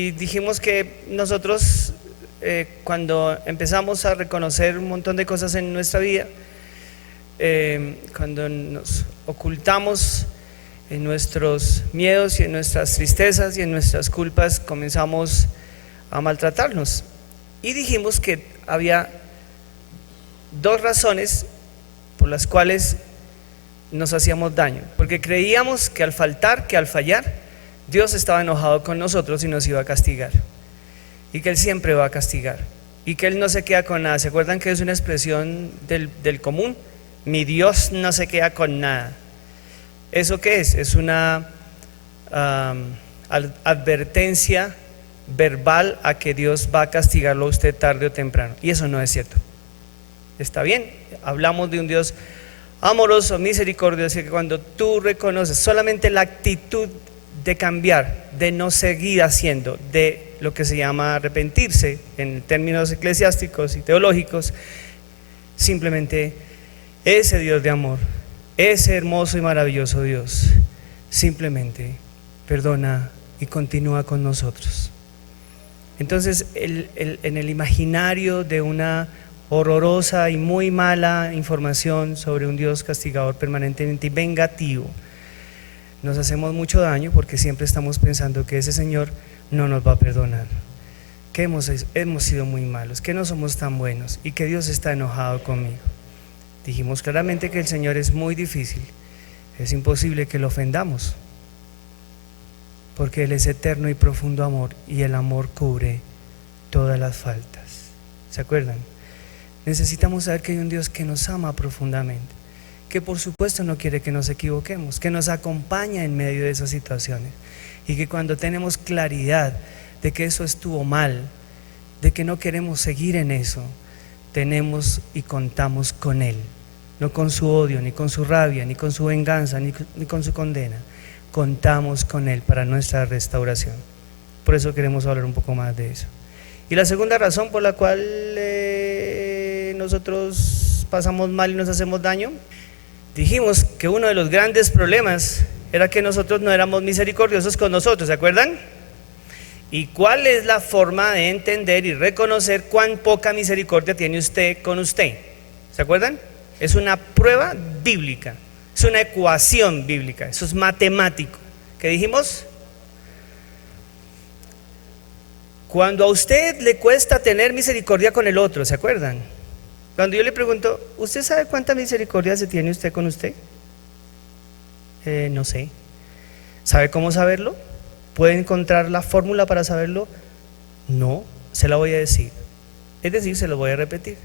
Y dijimos que nosotros cuando empezamos a reconocer un montón de cosas en nuestra vida, cuando nos ocultamos en nuestros miedos y en nuestras tristezas y en nuestras culpas, comenzamos a maltratarnos. Y dijimos que había dos razones por las cuales nos hacíamos daño, porque creíamos que al faltar, que al fallar, Dios estaba enojado con nosotros y nos iba a castigar, y que Él siempre va a castigar, y que Él no se queda con nada. ¿Se acuerdan que es una expresión del común? Mi Dios no se queda con nada. ¿Eso qué es? Es una advertencia verbal a que Dios va a castigarlo a usted tarde o temprano, y eso no es cierto. Está bien, hablamos de un Dios amoroso, misericordioso, que cuando tú reconoces solamente la actitud de cambiar, de no seguir haciendo, de lo que se llama arrepentirse en términos eclesiásticos y teológicos, simplemente ese Dios de amor, ese hermoso y maravilloso Dios, simplemente perdona y continúa con nosotros. Entonces, en el imaginario de una horrorosa y muy mala información sobre un Dios castigador permanentemente y vengativo, nos hacemos mucho daño porque siempre estamos pensando que ese Señor no nos va a perdonar, que hemos sido muy malos, que no somos tan buenos y que Dios está enojado conmigo. Dijimos claramente que el Señor es muy difícil, es imposible que lo ofendamos, porque Él es eterno y profundo amor, y el amor cubre todas las faltas. ¿Se acuerdan? Necesitamos saber que hay un Dios que nos ama profundamente, que por supuesto no quiere que nos equivoquemos, que nos acompaña en medio de esas situaciones, y que cuando tenemos claridad de que eso estuvo mal, de que no queremos seguir en eso, tenemos y contamos con Él, no con su odio, ni con su rabia, ni con su venganza, ni con su condena. Contamos con Él para nuestra restauración. Por eso queremos hablar un poco más de eso. Y la segunda razón por la cual nosotros pasamos mal y nos hacemos daño, dijimos que uno de los grandes problemas era que nosotros no éramos misericordiosos con nosotros, ¿se acuerdan? ¿Y cuál es la forma de entender y reconocer cuán poca misericordia tiene usted con usted? ¿Se acuerdan? Es una prueba bíblica, es una ecuación bíblica, eso es matemático. ¿Qué dijimos? Cuando a usted le cuesta tener misericordia con el otro, ¿se acuerdan? Cuando yo le pregunto, ¿usted sabe cuánta misericordia se tiene usted con usted? No sé. ¿Sabe cómo saberlo? ¿Puede encontrar la fórmula para saberlo? No, se la voy a decir. Es decir, se lo voy a repetir.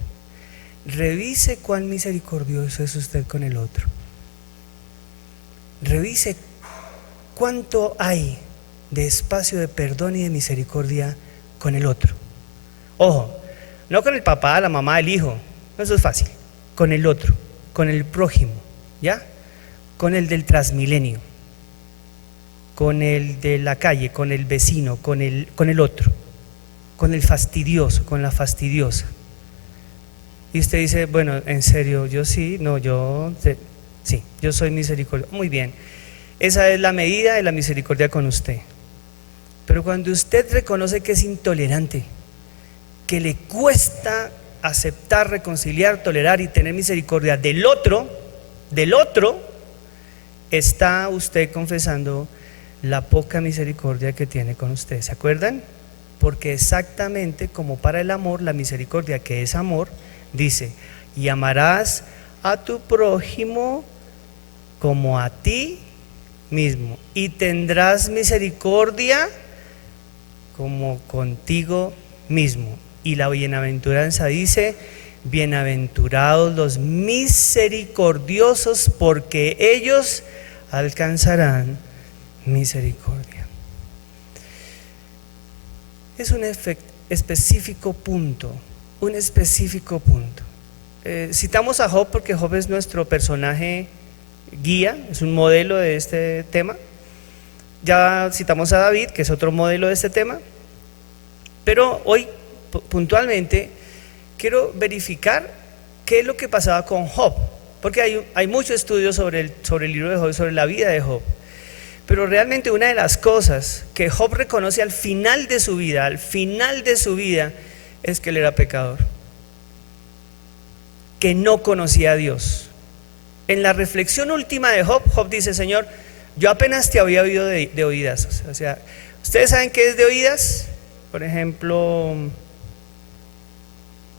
Revise cuán misericordioso es usted con el otro. Revise cuánto hay de espacio de perdón y de misericordia con el otro. Ojo, no con el papá, la mamá, el hijo. Eso es fácil. Con el otro, con el prójimo, ¿ya? Con el del transmilenio, con el de la calle, con el vecino, con el otro, con el fastidioso, con la fastidiosa. Y usted dice, bueno, en serio, yo sí, no, sí, yo soy misericordioso. Muy bien, esa es la medida de la misericordia con usted. Pero cuando usted reconoce que es intolerante, que le cuesta aceptar, reconciliar, tolerar y tener misericordia del otro, está usted confesando la poca misericordia que tiene con usted. ¿Se acuerdan? Porque exactamente como para el amor, la misericordia, que es amor, dice, y amarás a tu prójimo como a ti mismo, y tendrás misericordia como contigo mismo. Y la bienaventuranza dice, bienaventurados los misericordiosos, porque ellos alcanzarán misericordia. Es un específico punto. Citamos a Job porque Job es nuestro personaje guía, es un modelo de este tema. Ya citamos a David, que es otro modelo de este tema. Pero hoy, puntualmente, quiero verificar qué es lo que pasaba con Job, porque hay mucho estudio sobre el libro de Job, sobre la vida de Job. Pero realmente una de las cosas que Job reconoce al final de su vida, es que él era pecador, que no conocía a Dios. En la reflexión última de Job, Job dice: Señor, yo apenas te había oído de oídas. O sea, ¿ustedes saben qué es de oídas? Por ejemplo,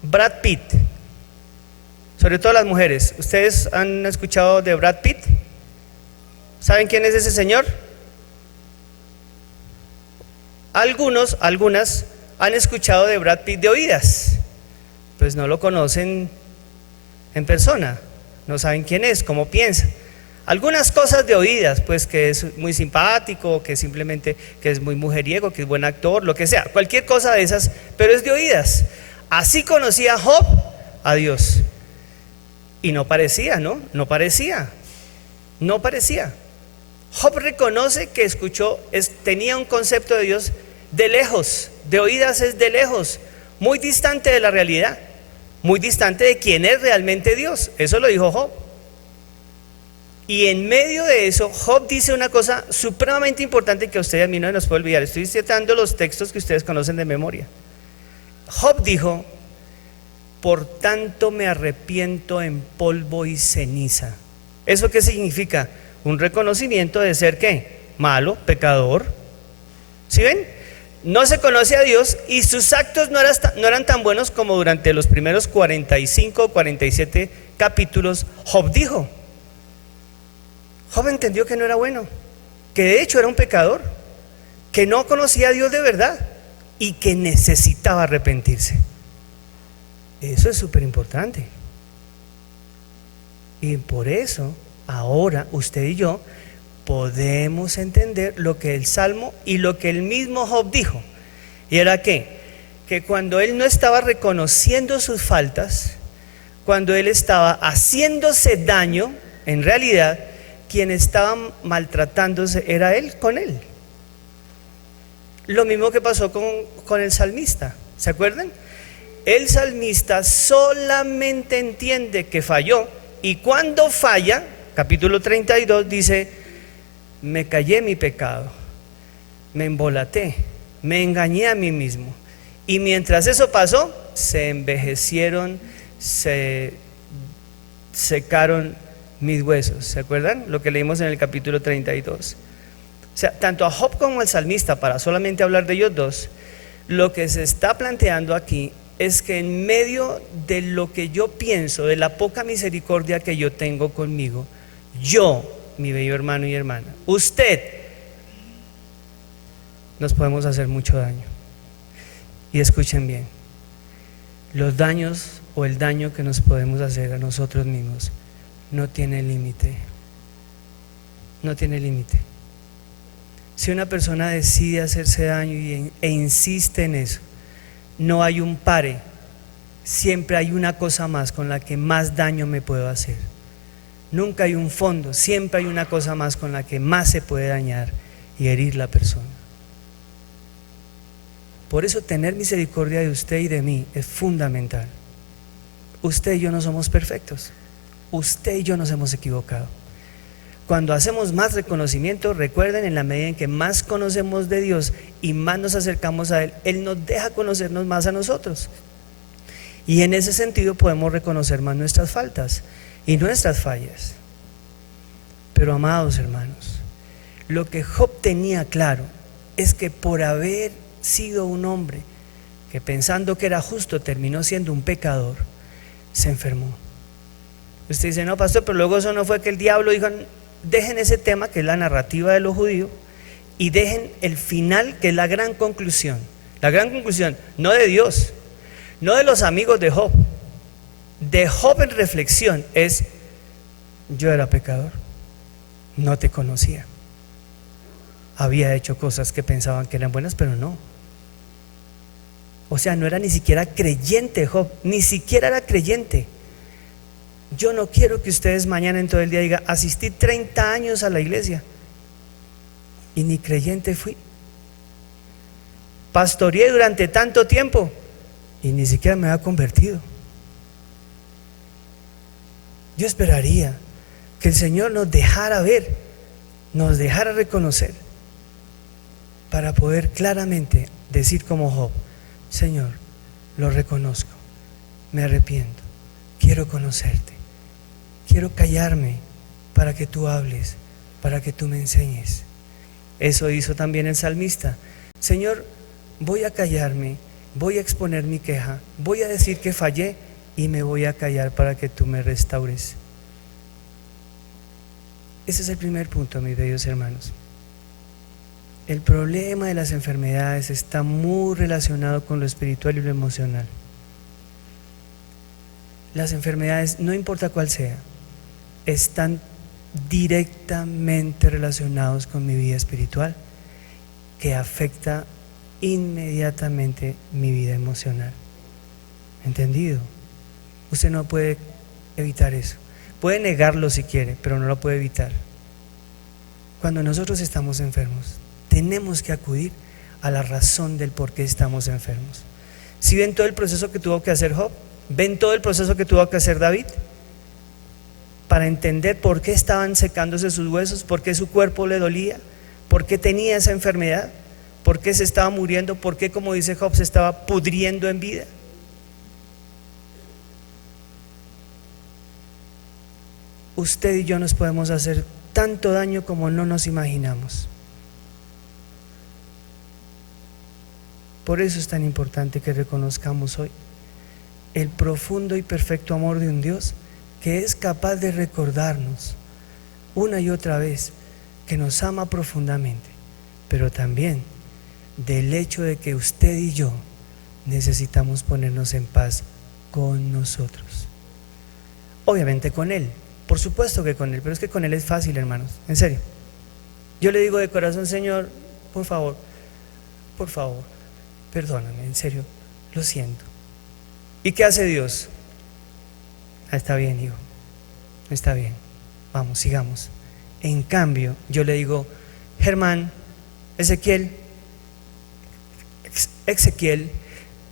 Brad Pitt, sobre todo las mujeres. ¿Ustedes han escuchado de Brad Pitt? ¿Saben quién es ese señor? Algunas han escuchado de Brad Pitt de oídas, pues no lo conocen en persona, no saben quién es, cómo piensa. Algunas cosas de oídas, pues que es muy simpático, que simplemente que es muy mujeriego, que es buen actor, lo que sea, cualquier cosa de esas, pero es de oídas. Así conocía Job a Dios. Y no parecía, ¿no? No parecía. Job reconoce que escuchó, tenía un concepto de Dios de lejos, de oídas es de lejos, muy distante de la realidad, muy distante de quién es realmente Dios. Eso lo dijo Job. Y en medio de eso, Job dice una cosa supremamente importante que a ustedes y a mí no nos puede olvidar. Estoy citando los textos que ustedes conocen de memoria. Job dijo: por tanto me arrepiento en polvo y ceniza. ¿Eso qué significa? Un reconocimiento de ser ¿qué? Malo, pecador. ¿Sí ven? No se conoce a Dios y sus actos no eran tan buenos como durante los primeros 45 o 47 capítulos Job dijo. Job entendió que no era bueno, que de hecho era un pecador, que no conocía a Dios de verdad y que necesitaba arrepentirse. Eso es súper importante. Y por eso ahora usted y yo podemos entender lo que el Salmo y lo que el mismo Job dijo. Y era que cuando él no estaba reconociendo sus faltas, cuando él estaba haciéndose daño, en realidad quien estaba maltratándose era él con él. Lo mismo que pasó con el salmista, ¿se acuerdan? El salmista solamente entiende que falló, y cuando falla, capítulo 32 dice: me callé mi pecado, me embolaté, me engañé a mí mismo, y mientras eso pasó, se envejecieron, se secaron mis huesos. ¿Se acuerdan? Lo que leímos en el capítulo 32. O sea, tanto a Job como al salmista, para solamente hablar de ellos dos, lo que se está planteando aquí es que en medio de lo que yo pienso, de la poca misericordia que yo tengo conmigo, yo, mi bello hermano y hermana, usted, nos podemos hacer mucho daño. Y escuchen bien, los daños o el daño que nos podemos hacer a nosotros mismos no tiene límite. No tiene límite. Si una persona decide hacerse daño e insiste en eso, no hay un pare, siempre hay una cosa más con la que más daño me puedo hacer. Nunca hay un fondo, siempre hay una cosa más con la que más se puede dañar y herir la persona. Por eso tener misericordia de usted y de mí es fundamental. Usted y yo no somos perfectos, usted y yo nos hemos equivocado. Cuando hacemos más reconocimiento, recuerden, en la medida en que más conocemos de Dios y más nos acercamos a Él, Él nos deja conocernos más a nosotros. Y en ese sentido podemos reconocer más nuestras faltas y nuestras fallas. Pero amados hermanos, lo que Job tenía claro es que por haber sido un hombre que pensando que era justo terminó siendo un pecador, se enfermó. Usted dice: no, pastor, pero luego eso no fue que el diablo dijo. Dejen ese tema, que es la narrativa de los judíos, y dejen el final, que es la gran conclusión. La gran conclusión, no de Dios, no de los amigos de Job en reflexión, es: yo era pecador, no te conocía, había hecho cosas que pensaban que eran buenas, pero no. O sea, no era ni siquiera creyente Job, ni siquiera era creyente. Yo no quiero que ustedes mañana en todo el día digan: asistí 30 años a la iglesia y ni creyente fui. Pastoreé durante tanto tiempo y ni siquiera me había convertido. Yo esperaría que el Señor nos dejara ver nos dejara reconocer para poder claramente decir como Job: Señor, lo reconozco, me arrepiento, quiero conocerte, quiero callarme para que tú hables, para que tú me enseñes. Eso hizo también el salmista: Señor, voy a callarme, voy a exponer mi queja, voy a decir que fallé y me voy a callar para que tú me restaures. Ese es el primer punto, mis bellos hermanos. El problema de las enfermedades está muy relacionado con lo espiritual y lo emocional. Las enfermedades, no importa cuál sea, están directamente relacionados con mi vida espiritual, que afecta inmediatamente mi vida emocional. ¿Entendido? Usted no puede evitar eso. Puede negarlo si quiere, pero no lo puede evitar. Cuando nosotros estamos enfermos, tenemos que acudir a la razón del por qué estamos enfermos. ¿Sí ven todo el proceso que tuvo que hacer Job? ¿Ven todo el proceso que tuvo que hacer David? Para entender por qué estaban secándose sus huesos, por qué su cuerpo le dolía, por qué tenía esa enfermedad, por qué se estaba muriendo, por qué, como dice Job, se estaba pudriendo en vida. Usted y yo nos podemos hacer tanto daño como no nos imaginamos. Por eso es tan importante que reconozcamos hoy el profundo y perfecto amor de un Dios que es capaz de recordarnos una y otra vez que nos ama profundamente, pero también del hecho de que usted y yo necesitamos ponernos en paz con nosotros. Obviamente con Él, por supuesto que con Él, pero es que con Él es fácil, hermanos, en serio. Yo le digo de corazón: Señor, por favor, perdóname, en serio, lo siento. ¿Y qué hace Dios? Está bien, hijo, está bien, vamos, sigamos. En cambio, yo le digo: Germán, Ezequiel,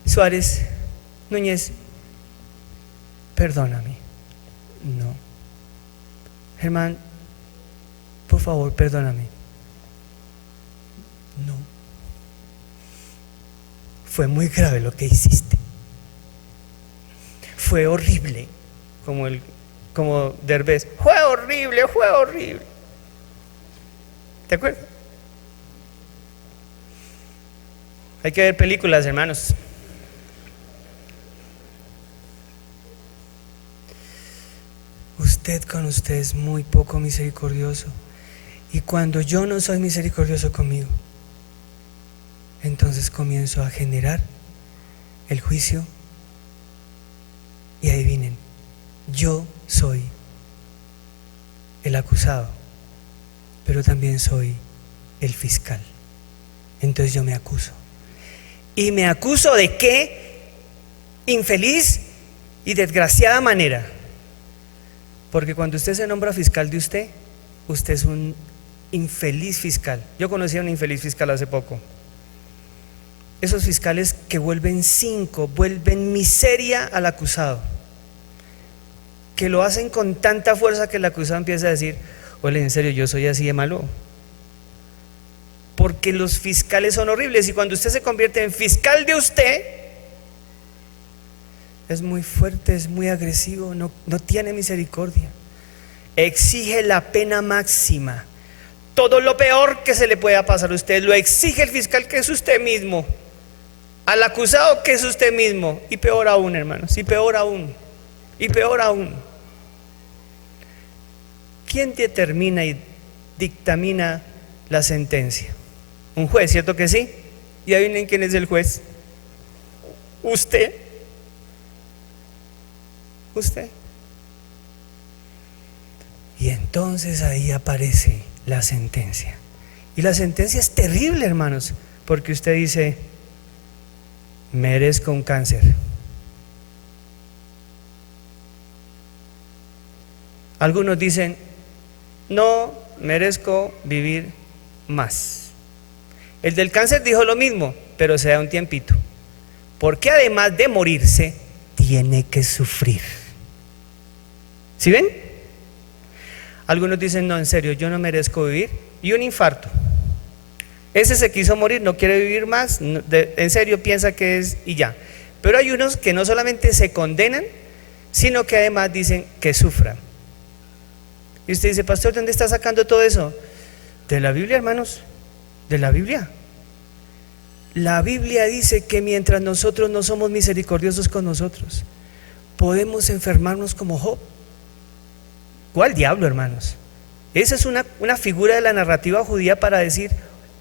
Suárez, Núñez, perdóname. No. Germán, por favor, perdóname. No. Fue muy grave lo que hiciste. Fue horrible. Como Derbez: fue horrible, fue horrible. ¿Te acuerdas? Hay que ver películas, hermanos. Usted con usted es muy poco misericordioso. Y cuando yo no soy misericordioso conmigo, entonces comienzo a generar el juicio. Y adivinen, yo soy el acusado, pero también soy el fiscal. Entonces yo me acuso. ¿Y me acuso de qué infeliz y desgraciada manera? Porque cuando usted se nombra fiscal de usted es un infeliz fiscal. Yo conocí a un infeliz fiscal hace poco. Esos fiscales que vuelven miseria al acusado, que lo hacen con tanta fuerza que el acusado empieza a decir: oye, en serio, yo soy así de malo. Porque los fiscales son horribles, y cuando usted se convierte en fiscal de usted, es muy fuerte, es muy agresivo, no tiene misericordia, exige la pena máxima. Todo lo peor que se le pueda pasar a usted lo exige el fiscal, que es usted mismo, al acusado, que es usted mismo, y peor aún, hermanos, y peor aún. ¿Quién determina y dictamina la sentencia? Un juez, ¿cierto que sí? ¿Y adivinen quién es el juez? Usted. Y entonces ahí aparece la sentencia. Y la sentencia es terrible, hermanos, porque usted dice: merezco un cáncer. Algunos dicen: no merezco vivir más. El del cáncer dijo lo mismo, pero se da un tiempito, porque además de morirse, tiene que sufrir. ¿Sí ven? Algunos dicen: no, en serio, yo no merezco vivir y un infarto. Ese se quiso morir, no quiere vivir más, en serio piensa que es y ya. Pero hay unos que no solamente se condenan, sino que además dicen que sufran. Y usted dice, pastor, ¿de dónde está sacando todo eso? De la Biblia, hermanos, de la Biblia. La Biblia dice que mientras nosotros no somos misericordiosos con nosotros, podemos enfermarnos como Job. ¿Cuál diablo, hermanos? Esa es una figura de la narrativa judía para decir,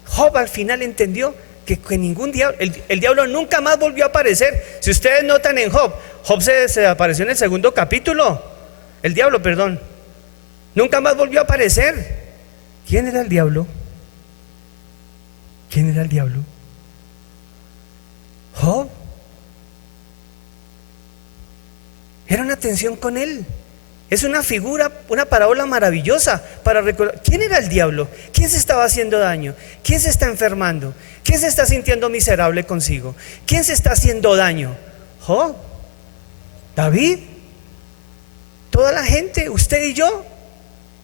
Job al final entendió que ningún diablo, el diablo nunca más volvió a aparecer. Si ustedes notan en Job, Job se apareció en el segundo capítulo, el diablo, perdón, nunca más volvió a aparecer. ¿Quién era el diablo? ¿Quién era el diablo? Job. Era una tensión con él. Es una figura, una parábola maravillosa para recordar. ¿Quién era el diablo? ¿Quién se estaba haciendo daño? ¿Quién se está enfermando? ¿Quién se está sintiendo miserable consigo? ¿Quién se está haciendo daño? Job, David, toda la gente, usted y yo.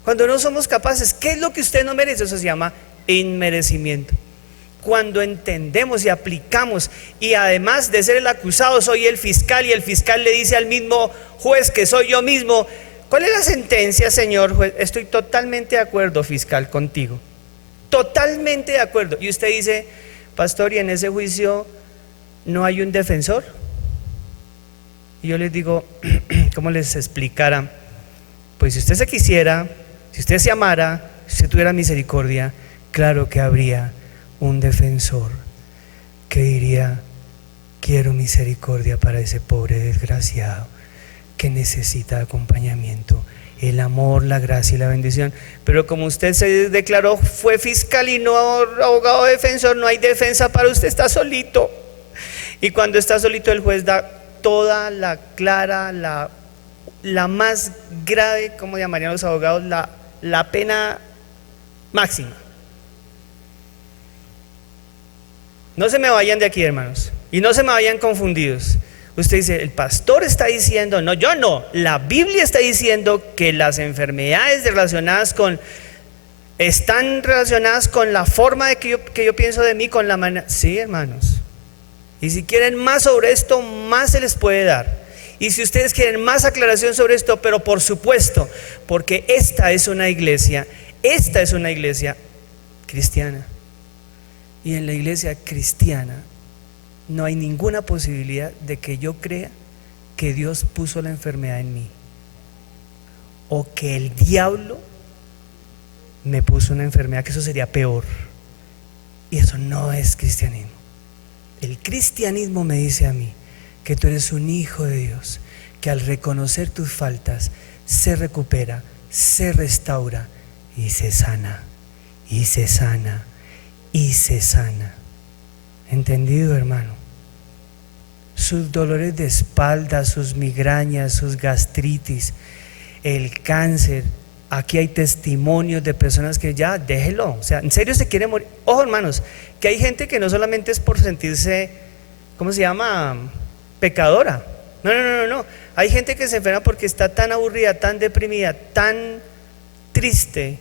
Cuando no somos capaces, ¿qué es lo que usted no merece? Eso se llama inmerecimiento. Cuando entendemos y aplicamos, y además de ser el acusado soy el fiscal, y el fiscal le dice al mismo juez que soy yo mismo, ¿cuál es la sentencia, señor juez? Estoy totalmente de acuerdo, fiscal, contigo, totalmente de acuerdo. Y usted dice, pastor, ¿y en ese juicio no hay un defensor? Y yo les digo, ¿cómo les explicara? Pues si usted se quisiera, si usted se amara, si usted tuviera misericordia, claro que habría un defensor que diría, quiero misericordia para ese pobre desgraciado que necesita acompañamiento, el amor, la gracia y la bendición. Pero como usted se declaró, fue fiscal y no abogado defensor, no hay defensa para usted, está solito. Y cuando está solito, el juez da toda la clara, la más grave, como llamarían los abogados, la pena máxima. No se me vayan de aquí, hermanos, y no se me vayan confundidos. Usted dice, el pastor está diciendo, no, yo no, la Biblia está diciendo que las enfermedades están relacionadas con la forma de que yo pienso de mí, con la manera. Sí, hermanos, y si quieren más sobre esto, más se les puede dar. Y si ustedes quieren más aclaración sobre esto, pero por supuesto, porque esta es una iglesia cristiana. Y en la iglesia cristiana no hay ninguna posibilidad de que yo crea que Dios puso la enfermedad en mí, o que el diablo me puso una enfermedad, que eso sería peor. Y eso no es cristianismo. El cristianismo me dice a mí que tú eres un hijo de Dios, que al reconocer tus faltas se recupera, se restaura y se sana, y se sana, y se sana. ¿Entendido, hermano? Sus dolores de espalda, sus migrañas, sus gastritis, el cáncer. Aquí hay testimonios de personas que ya, déjelo, o sea, en serio se quiere morir. Ojo, hermanos, que hay gente que no solamente es por sentirse, ¿cómo se llama?, pecadora. No. Hay gente que se enferma porque está tan aburrida, tan deprimida, tan triste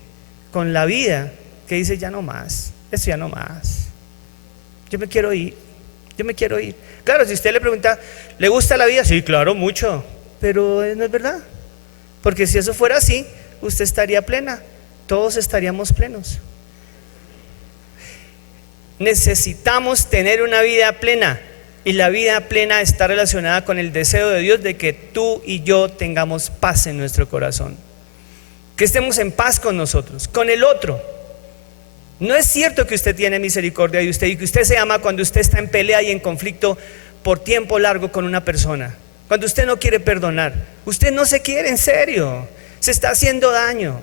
con la vida, que dice, ya no más, eso ya no más. Yo me quiero ir. Claro, si usted le pregunta, ¿le gusta la vida? Sí, claro, mucho. Pero no es verdad. Porque si eso fuera así, usted estaría plena, todos estaríamos plenos. Necesitamos tener una vida plena, y la vida plena está relacionada con el deseo de Dios de que tú y yo tengamos paz en nuestro corazón, que estemos en paz con nosotros, con el otro. No es cierto que usted tiene misericordia de usted y que usted se ama cuando usted está en pelea y en conflicto por tiempo largo con una persona, cuando usted no quiere perdonar. Usted no se quiere, en serio, se está haciendo daño.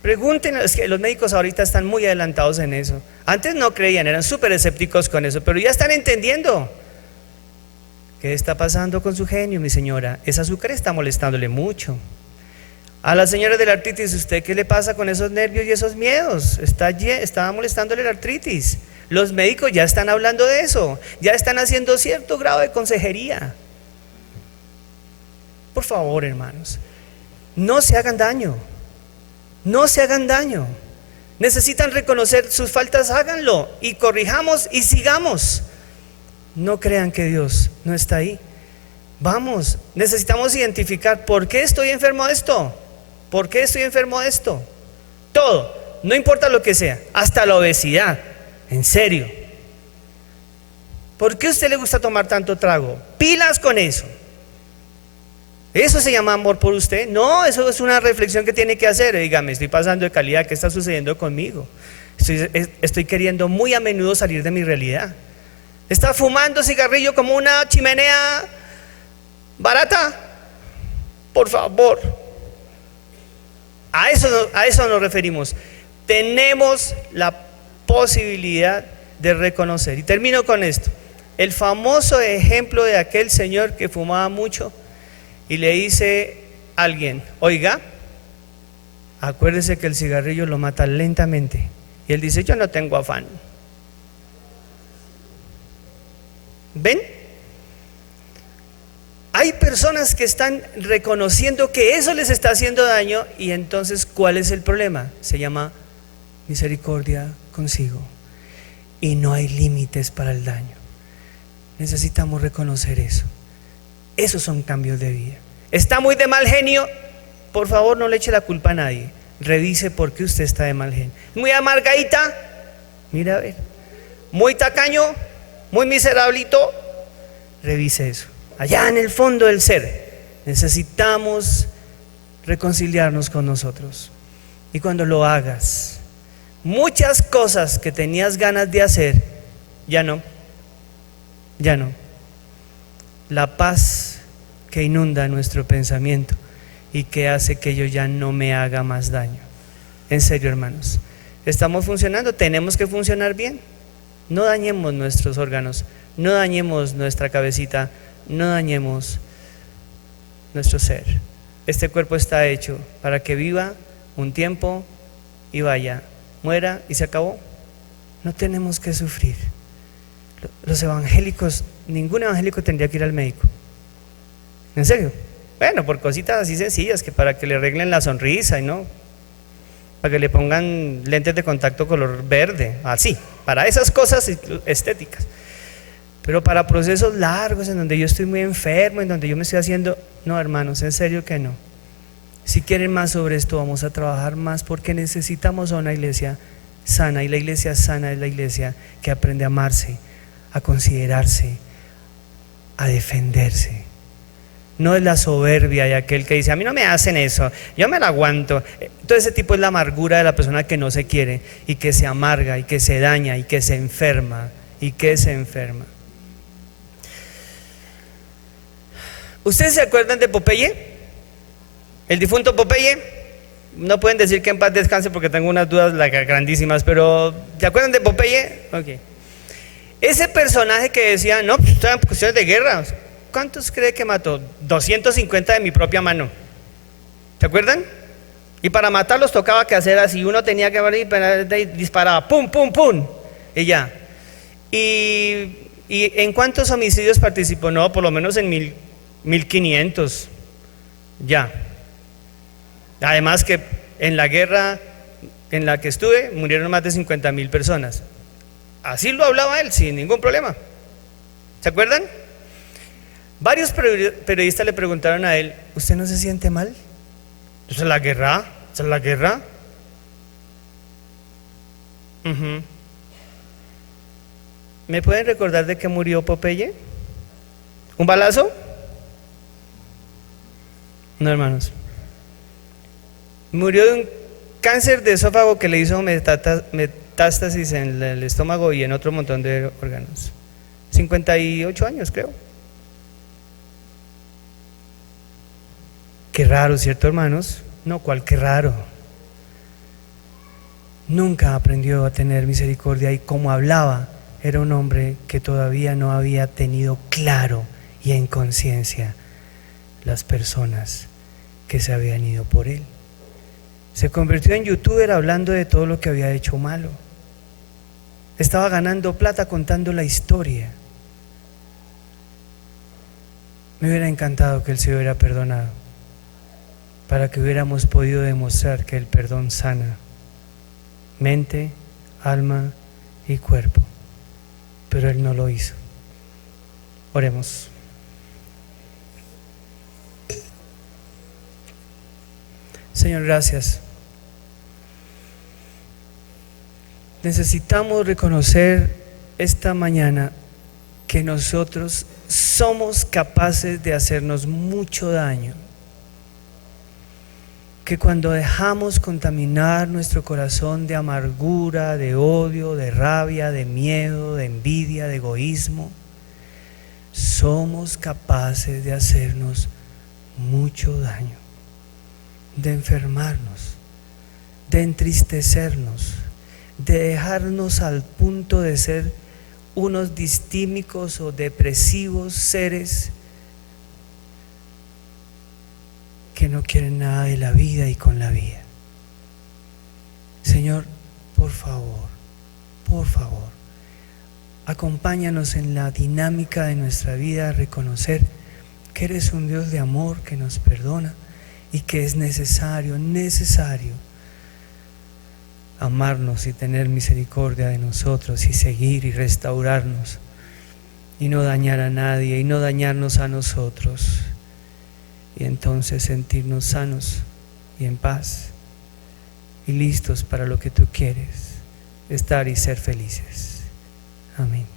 Pregúntenle, es que los médicos ahorita están muy adelantados en eso. Antes no creían, eran súper escépticos con eso, pero ya están entendiendo. ¿Qué está pasando con su genio, mi señora? Ese azúcar está molestándole mucho. A la señora de la artritis, ¿usted qué le pasa con esos nervios y esos miedos? Está molestándole la artritis. Los médicos ya están hablando de eso, ya están haciendo cierto grado de consejería. Por favor, hermanos, no se hagan daño. Necesitan reconocer sus faltas, háganlo y corrijamos y sigamos. No crean que Dios no está ahí. Vamos, necesitamos identificar por qué estoy enfermo de esto. ¿Por qué estoy enfermo de esto? Todo, no importa lo que sea, hasta la obesidad. En serio. ¿Por qué a usted le gusta tomar tanto trago? Pilas con eso. ¿Eso se llama amor por usted? No, eso es una reflexión que tiene que hacer. Dígame, estoy pasando de calidad, ¿qué está sucediendo conmigo? Estoy queriendo muy a menudo salir de mi realidad. ¿Está fumando cigarrillo como una chimenea barata? Por favor. A eso nos referimos. Tenemos la posibilidad de reconocer. Y termino con esto. El famoso ejemplo de aquel señor que fumaba mucho y le dice a alguien: oiga, acuérdese que el cigarrillo lo mata lentamente. Y él dice: yo no tengo afán. ¿Ven? Hay personas que están reconociendo que eso les está haciendo daño, y entonces ¿cuál es el problema? Se llama misericordia consigo, y no hay límites para el daño. Necesitamos reconocer eso. Esos son cambios de vida. ¿Está muy de mal genio? Por favor, no le eche la culpa a nadie. Revise por qué usted está de mal genio. ¿Muy amargadita? Mira a ver. ¿Muy tacaño? ¿Muy miserablito? Revise eso. Allá en el fondo del ser necesitamos reconciliarnos con nosotros. Y cuando lo hagas, muchas cosas que tenías ganas de hacer, ya no. La paz que inunda nuestro pensamiento y que hace que yo ya no me haga más daño. En serio, hermanos, estamos funcionando, tenemos que funcionar bien. No dañemos nuestros órganos, no dañemos nuestra cabecita, no dañemos nuestro ser. Este cuerpo está hecho para que viva un tiempo y vaya, muera y se acabó. No tenemos que sufrir. Los evangélicos, ningún evangélico tendría que ir al médico. ¿En serio? Bueno, por cositas así sencillas, que para que le arreglen la sonrisa y no, para que le pongan lentes de contacto color verde, así, para esas cosas estéticas. Pero para procesos largos, en donde yo estoy muy enfermo, en donde yo me estoy haciendo, no, hermanos, en serio que no. Si quieren más sobre esto, vamos a trabajar más, porque necesitamos a una iglesia sana, y la iglesia sana es la iglesia que aprende a amarse, a considerarse, a defenderse. No es la soberbia de aquel que dice: a mí no me hacen eso, yo me la aguanto. Todo ese tipo es la amargura de la persona que no se quiere, y que se amarga, y que se daña, y que se enferma, ¿Ustedes se acuerdan de Popeye? El difunto Popeye. No pueden decir que en paz descanse, porque tengo unas dudas grandísimas, pero ¿se acuerdan de Popeye? Ok. Ese personaje que decía: no, pues estaban en cuestiones de guerra. ¿Cuántos cree que mató? 250 de mi propia mano. ¿Se acuerdan? Y para matarlos tocaba que hacer así. Uno tenía que ir, disparaba, pum, pum, pum, y ya. ¿Y en cuántos homicidios participó? No, por lo menos en 1500. Ya. Además que en la guerra en la que estuve murieron más de 50,000 personas. Así lo hablaba él, sin ningún problema. ¿Se acuerdan? Varios periodistas le preguntaron a él: ¿usted no se siente mal? ¿Esa es la guerra? ¿Esa es la guerra? ¿Me pueden recordar de qué murió Popeye? ¿Un balazo? No, hermanos. Murió de un cáncer de esófago que le hizo metástasis en el estómago y en otro montón de órganos. 58 años, creo. Qué raro, ¿cierto, hermanos? No, ¿cuál qué raro? Nunca aprendió a tener misericordia, y como hablaba, era un hombre que todavía no había tenido claro y en conciencia las personas que se habían ido por él. Se convirtió en youtuber hablando de todo lo que había hecho malo. Estaba ganando plata contando la historia. Me hubiera encantado que él se hubiera perdonado, para que hubiéramos podido demostrar que el perdón sana. mente, alma y cuerpo. Pero Él no lo hizo. Oremos. Señor, gracias. Necesitamos reconocer esta mañana que nosotros somos capaces de hacernos mucho daño. Que cuando dejamos contaminar nuestro corazón de amargura, de odio, de rabia, de miedo, de envidia, de egoísmo, somos capaces de hacernos mucho daño, de enfermarnos, de entristecernos, de dejarnos al punto de ser unos distímicos o depresivos seres que no quieren nada de la vida y con la vida. Señor, por favor, acompáñanos en la dinámica de nuestra vida a reconocer que eres un Dios de amor que nos perdona y que es necesario amarnos y tener misericordia de nosotros y seguir y restaurarnos y no dañar a nadie y no dañarnos a nosotros. Y entonces sentirnos sanos y en paz y listos para lo que tú quieres, estar y ser felices. Amén.